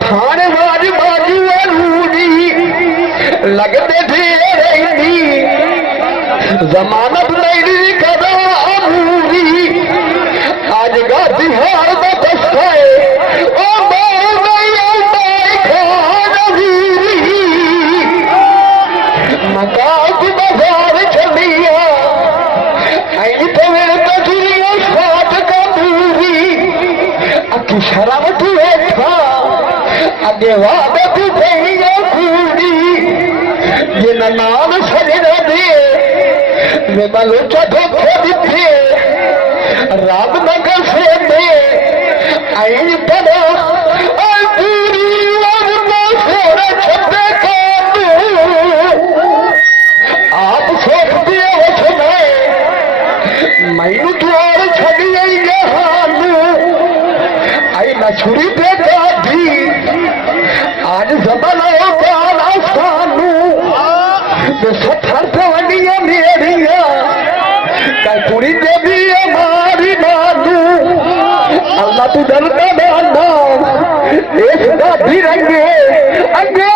थाने वाज बाजू लगते थे जमानत नहीं कदा अमूरी आज का तिहार का दस्ता मकान बाजार चलिया अखी शराब था अगे वादत ये नाम सजना दे वे बलोचा धोखे दिखे रामनगर से दे आई पड़ा आप सोचते हो सुनाए मैनू द्वार छड़ी आई ना छुरी पे दी आज जमाना गाना सानू सत्तर वडिया मेरिया कुड़ी दे भी हमारी नानू अल्लाह तू डरता डालना इस दादी रंगे अगे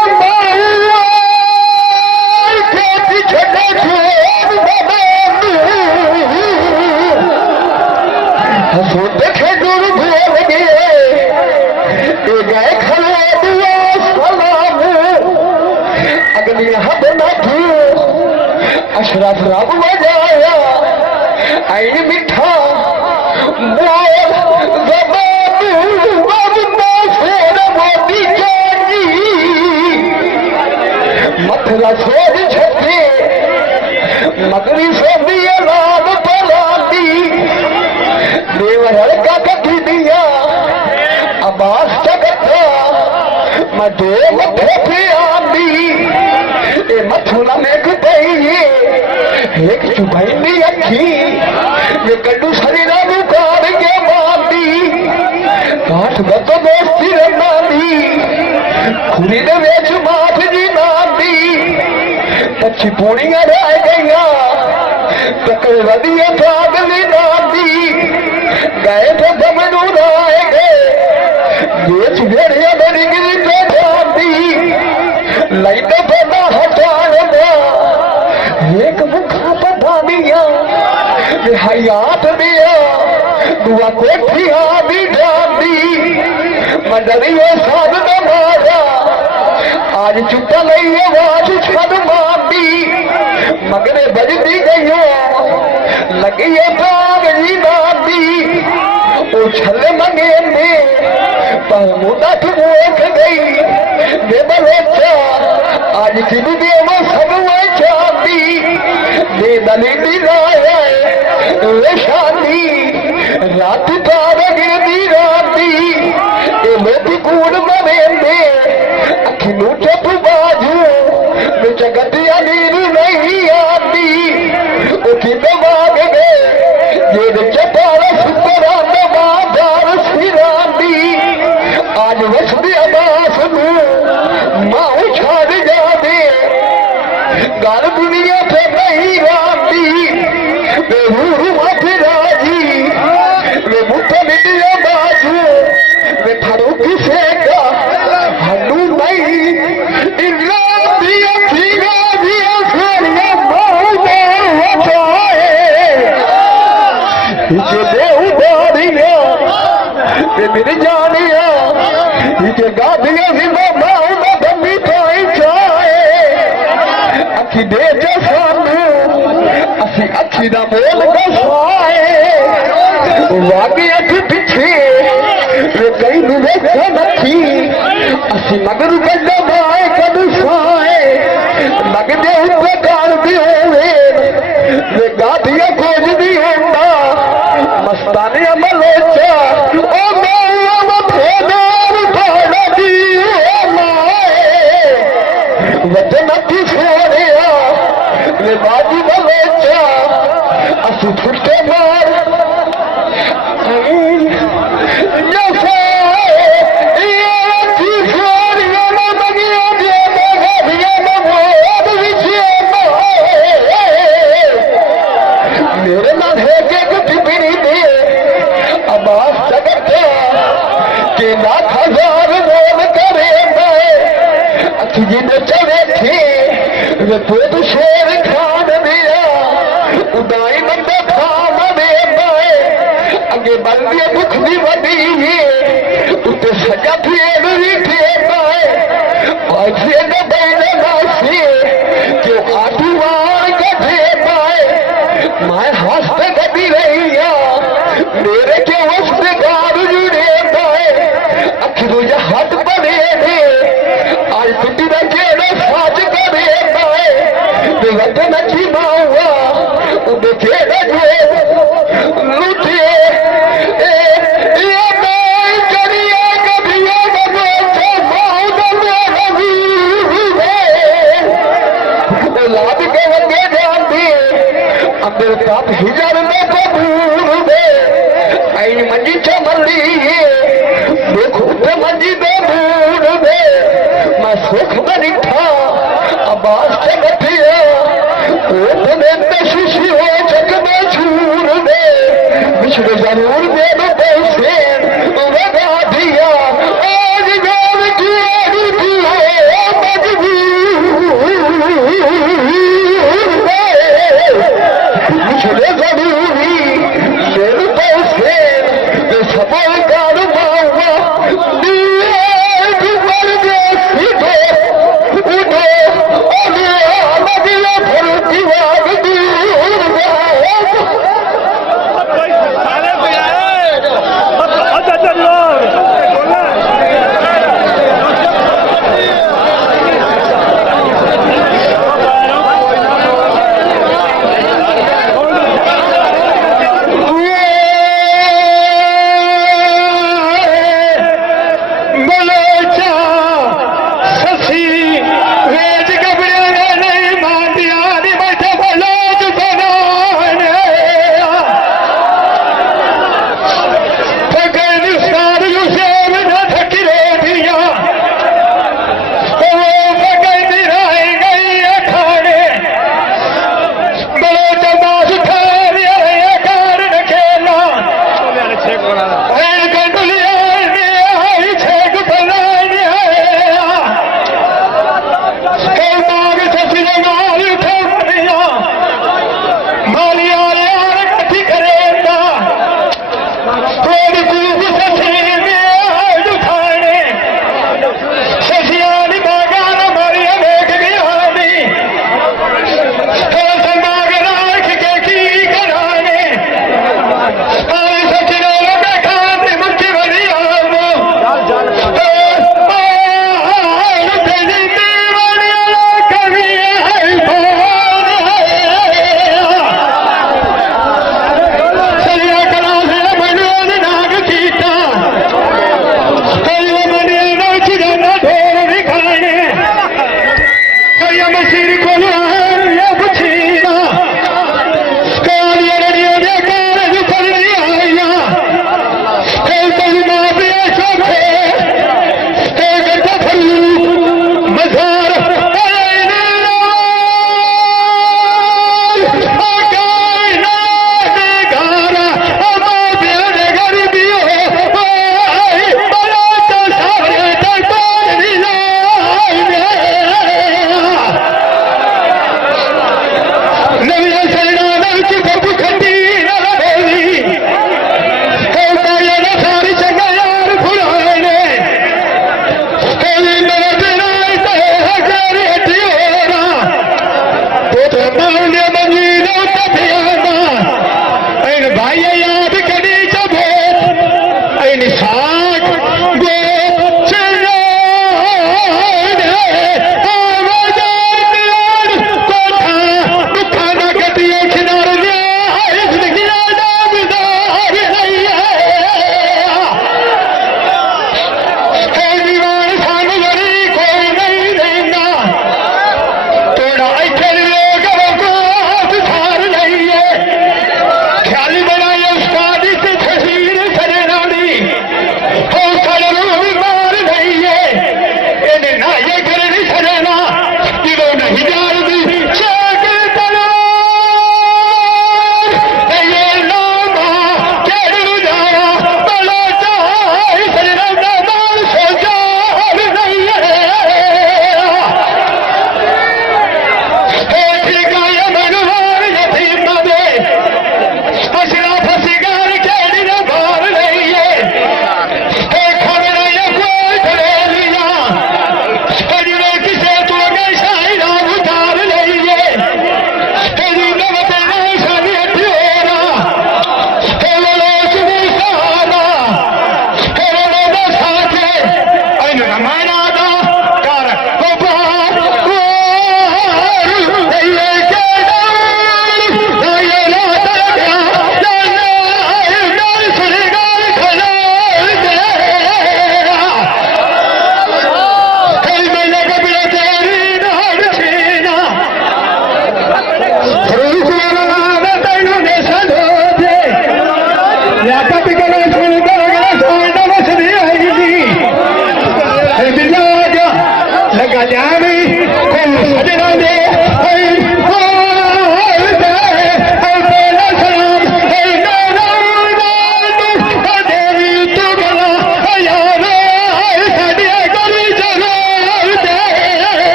देखे दूर भूल गए खड़े दुआ सलाम अगली हद न थी अशरफ रब बजाया आई मिठा मथला सोच छे मगरी सोदी लाल पलाती देवर हल्का कटी दिया अबास चकता मैं दो मथे पे आंदी ए मथुला में कुतई एक चुभाई अखी ये कड्डू शरीरा कार के मारदी काठ गतो दोस्ती रहना दी खुरी दे वेच माथ जी नादी पक्षी पूड़ियां रह गईया तकड़ वधिया पागली नांदी गए तो दमनू राय गए बेच भेड़िया बड़ी गिरी पे ढांदी लाइट बना हटाने दा एक मुखा पता दिया हयात दिया दुआ कोठिया भी ढांदी मंडलियों साध न मारा आज चुप्पा नहीं आवाज छद मारदी मगरे बजती गई लगी है पागली नांदी उछल मंगे में पर मुदा ठोक गई दे बलोचा आज किद देव सब चाहती दे दली लाया वे शादी रात पार गिरदी राती ए लोग कूड़ मरेंदे अखिनू चुप बाजू में जगतिया नीर नहीं आती उठिन मांग गए ये चपारा सुपरा नवादार सिरांदी आज वसदी अबास माँ उछाड़ जा दे गाल दुनिया पे नहीं राती वे रूरू माथे राजी वे मुठा मिलिया बाजू वे थारू किसे का हनु नहीं इल्ला दिया सीगा दिया सोनिया मौदार होताए इसे दे उदारिया वे मेरे जानिया इसे गादिया जिंदा माऊ में दमी पाई जाए अखी दे सानू असी अखी दा मोल गसाए वागे अख पिछे वे कई निवेश नथी असी मगर बंदा माए कद साए लगदे उते कार दी होवे वे गादिया खोज दी होंदा मस्ताने अमलोचा ओ मेरा मथेदार भाड़ा दी माए वतन की सोनिया वे बाजी बलोचा असी फुटे मार मेरे नाल है के कुछ भी नहीं दे अबास जगत के लाख हजार मोल करे अखी जिन चढ़े थे वे तो शेर खान दिया उदाई बंदा खान दे अगे बंदी दुख भी वधी उते सजा थी भी थे आज न बैठे नासी क्यों आटू वार कटे मैं हंसते कभी रही मेरे के हंसते गार जुड़े अखी तुझे हाथ बने थे आज टूटी न केड़े साज करे वतन की मावा उन्हें केड़े जो लुटे अंदर पाप हिजर में कबूल दे आई मंजी चमली देखो ते मंजी दे बूढ़ दे मैं सुख बनिठा आवाज से गठिया ओ ते शिशी हो जग में छूर दे बिछड़े जरूर दे दो पैसे वगा दिया आज गाँव की मुझे जरूरी मेरे पैसे सफल कर मावा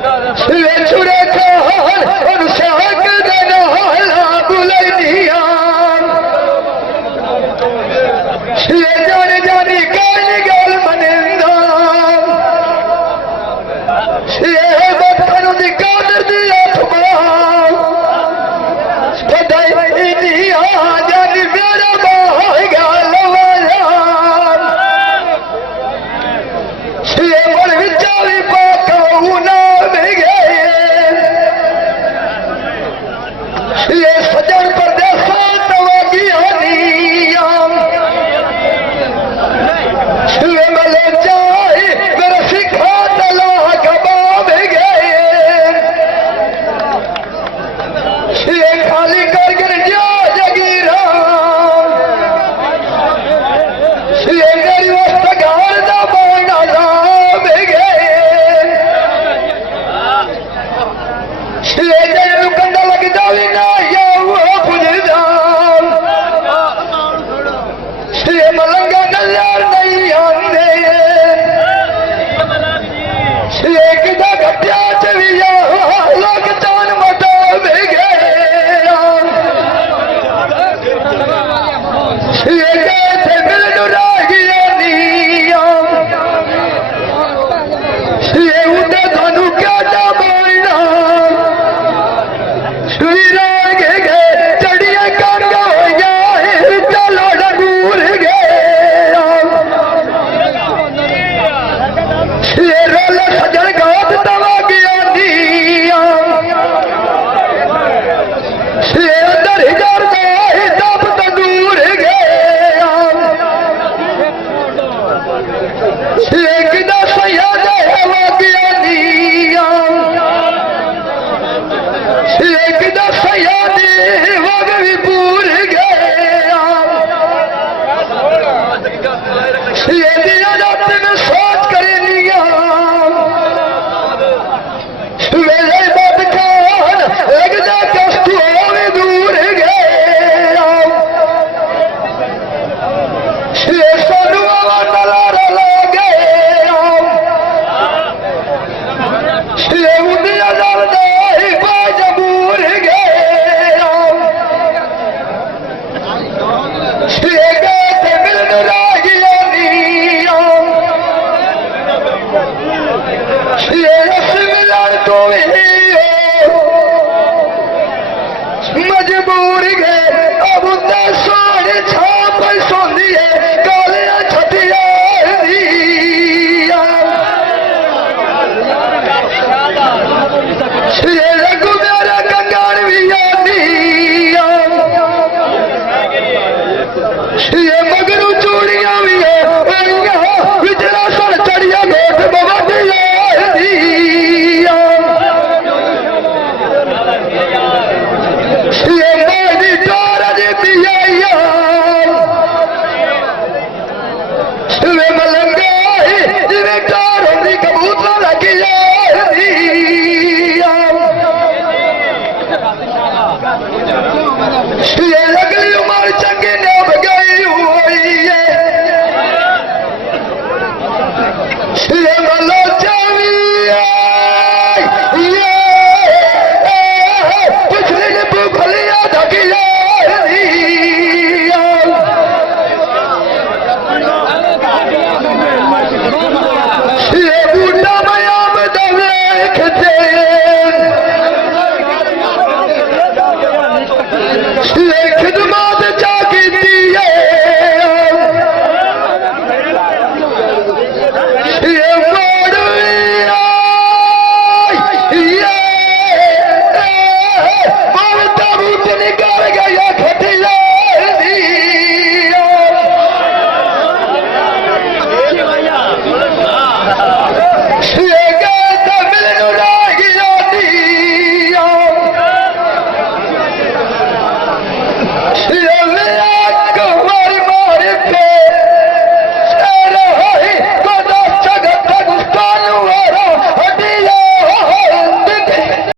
ले छुरे खान और शाक देना हाला बुलैनिया ले जाने जानी काली गाल मनिंदा ले